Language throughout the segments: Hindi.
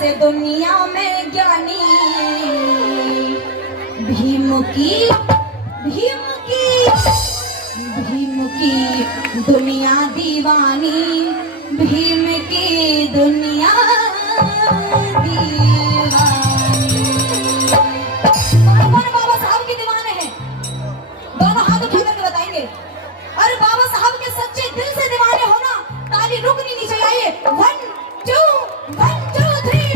से दुनिया में ज्ञानी, भीम की दुनिया दीवानी, भीम की दुनिया दीवानी। कौन बाबा साहब के दीवाने हैं? दोनों हाथ उठा करके बताएंगे। अरे बाबा साहब के सच्चे दिल से दीवाने हो ना, ताली रुकनी नहीं चाहिए। 1 2 1 2 3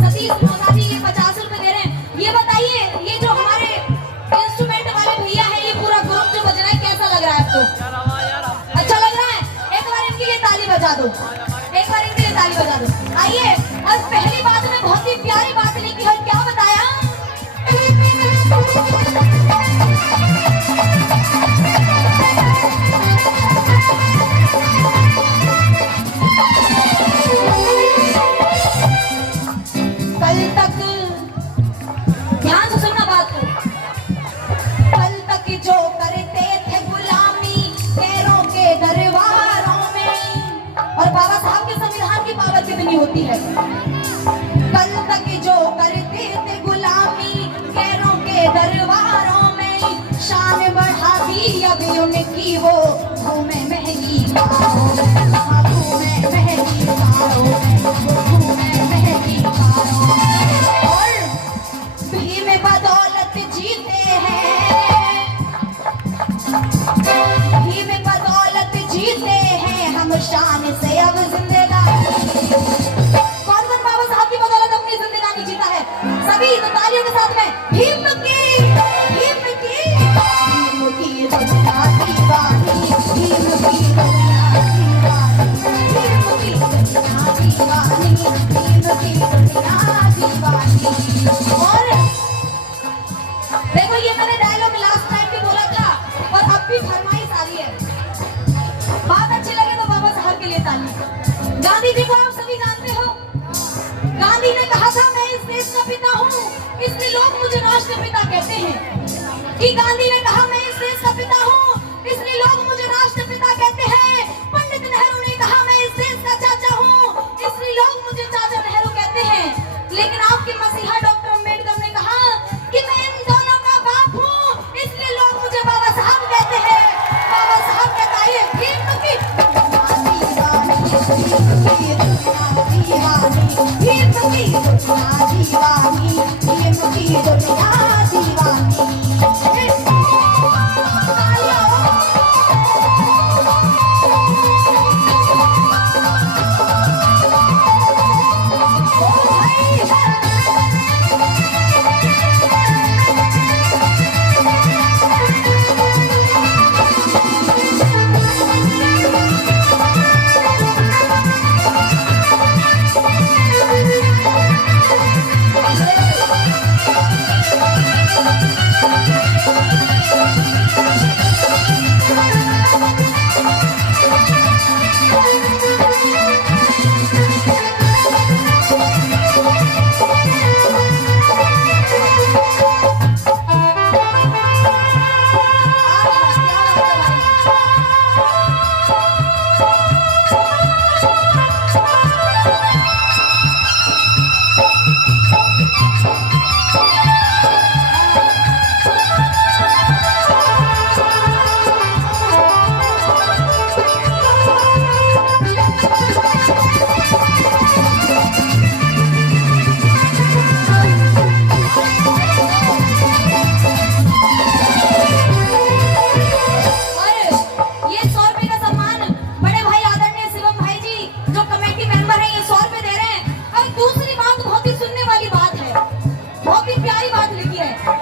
सतीश मौसा जी ये 50 रुपए दे रहे हैं। ये बताइए, ये जो हमारे इंस्ट्रूमेंट वाले भैया है, ये पूरा ग्रुप जो बज रहा है, कैसा लग रहा है आपको? अच्छा लग रहा है? एक बार इनके लिए ताली बजा दो, एक बार इनके लिए ताली बजा दो। आइए, और पहली बात में बहुत ही प्यारी बात लिखी है, क्या बताया? होती है कल तक जो करते थे गुलामी गैरों के दरबारों में, शान बढ़ा दी अभी उनकी वो घूमे महंगी कारों में, घूमे महंगी कारों में, घूमे महंगी कारों में। और भीम बदौलत जीते हैं, भीम बदौलत जीते हैं हम शान से अब जिंदगानी। कौन कौन बाबा साहब की बदौलत अपनी जिंदगानी जीता है? सभी तो तालियों के साथ में भीम की दुनिया दीवानी, भीम की दुनिया दीवानी, भीम की दुनिया दीवानी, भीम की दुनिया दीवानी। और देखो, ये मैंने डायलॉग लास्ट टाइम भी बोला था और अब भी फरमाइश आ रही है। बात अच्छी लगे तो बाबा साहब के लिए ताली। गांधी जी को आप सभी जानते हो, गांधी ने कहा था मैं इस देश का पिता हूँ, इसलिए लोग मुझे राष्ट्रपिता कहते हैं। कि गांधी ने कहा मैं इस देश का पिता हूँ, इसलिए लोग मुझे राष्ट्रपिता कहते हैं। पंडित नेहरू ने कहा मैं इस देश का चाचा हूँ, इसलिए लोग मुझे चाचा नेहरू कहते हैं। लेकिन आपके मसीहा डॉक्टर अम्बेडकर ने कहा कि मैं इन दीवानी, फिल्म की दुनिया दीवानी।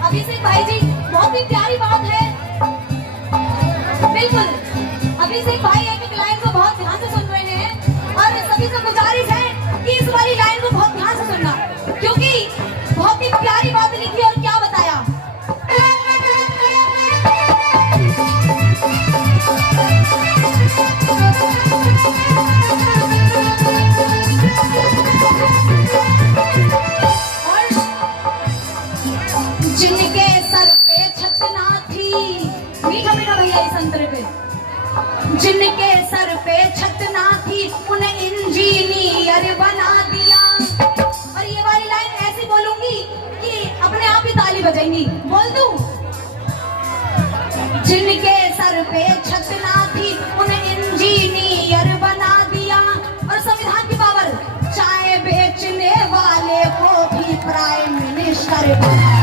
अभिषेक भाई जी, बहुत ही प्यारी बात है। बिल्कुल, अभिषेक भाई एक लाइन को बहुत ध्यान से सुन रहे हैं और सभी से गुजारिश है कि इस वाली लाइन को बहुत ध्यान से सुनना, क्योंकि बहुत ही प्यारी बात लिखी और क्या बताया। जिनके सर पे छत ना थी, मीठा मीठा भैया इस अंतर पे, जिनके सर पे छत ना थी उन्हें इंजीनियर बना दिया। और ये वाली लाइन ऐसी बोलूंगी कि अपने आप ही ताली बजाएंगी, बोल दूं। जिनके सर पे छत ना थी उन्हें इंजीनियर बना दिया। और संविधान की पावर, चाय बेचने वाले को भी प्राइम मिनिस्टर बना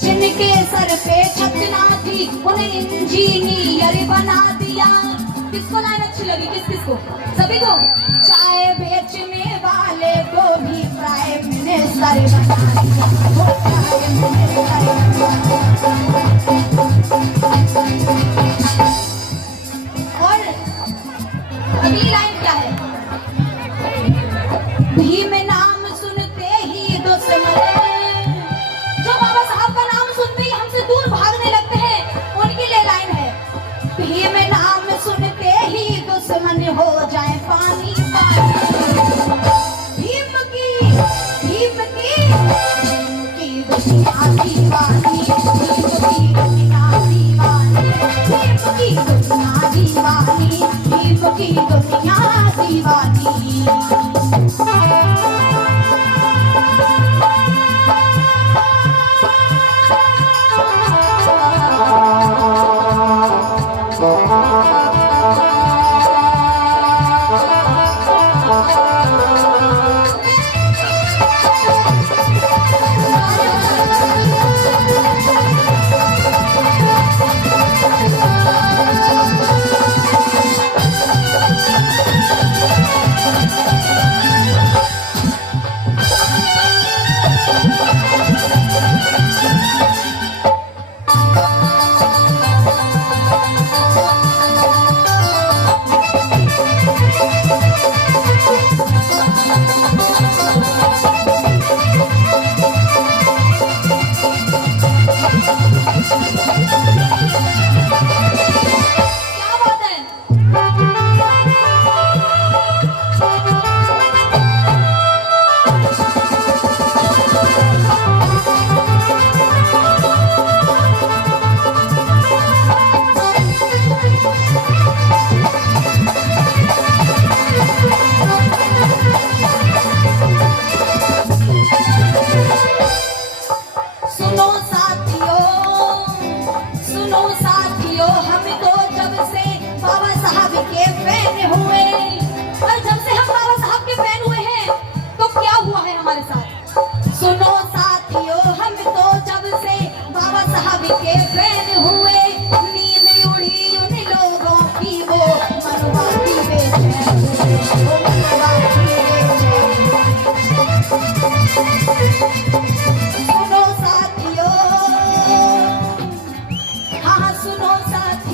जिनके सर पे छत ना थी उन्हें इंजीनियर बना दिया। किसको लाइन अच्छी लगी? किस किसको? सभी को। चाय बेचने वाले को भी प्राइम मिनिस्टर बना दिया। और अगली लाइन क्या है? भीम नाम सुनते ही दुश्मन, जो बाबा साहब का नाम सुनते ही हमसे दूर भागने लगते हैं, उनके लिए लाइन है। भीम नाम सुनते ही दुश्मन हो जाए पानी पानी। भीम की दुनिया दीवानी, भीम की दुनिया दीवानी, भीम की दुनिया दीवानी, भीम की दुनिया दीवानी।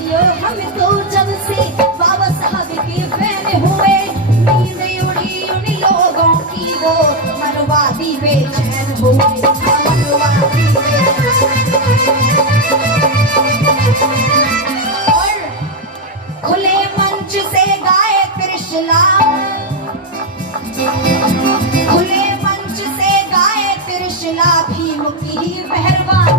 जियो हम तो जब से बाबा साहब के फैन हुए, नींद उड़ी उन लोगों की वो मनवादी बेचैन हुए, मनवादी और खुले मंच से गाए त्रिशला, खुले मंच से गाए त्रिशला भीम की मेहरबानी।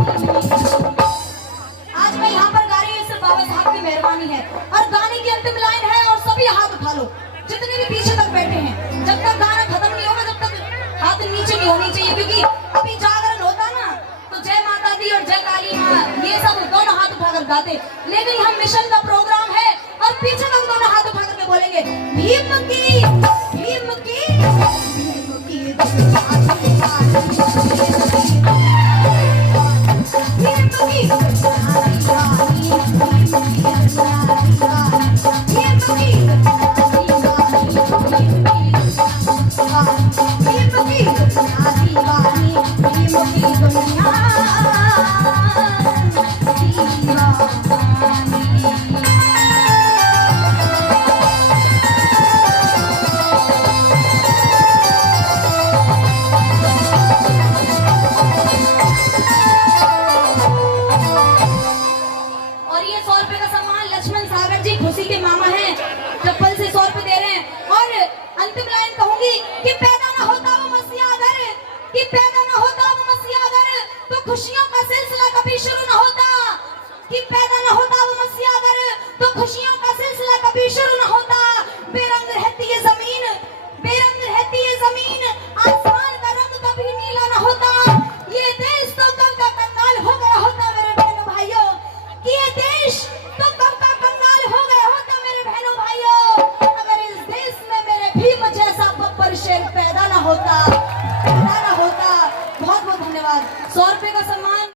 आज मैं यहाँ पर गा रही हूँ, सिर्फ बाबा साहब की मेहरबानी है। और गाने की अंतिम लाइन है, और सभी हाथ उठा लो जितने भी पीछे तक बैठे हैं। जब तक गाना खत्म नहीं होगा जब तक हाथ नीचे नहीं होनी चाहिए, क्योंकि अभी जागरण होता ना तो जय माता दी और जय काली माँ ये सब दोनों हाथ उठाकर गाते, लेकिन हम मिशन का प्रोग्राम है और पीछे तक दोनों हाथ उठा करके बोलेंगे भीम की, भीम की, भीम की, खुशी के मामा हैं, चप्पल से 100 रुपए दे रहे हैं। और अंतिम लाइन कहूंगी कि पैदा ना होता वो मसीहा अगर, कि पैदा ना होता वो मसीहा अगर, तो खुशियों का सिलसिला कभी शुरू ना होता, कि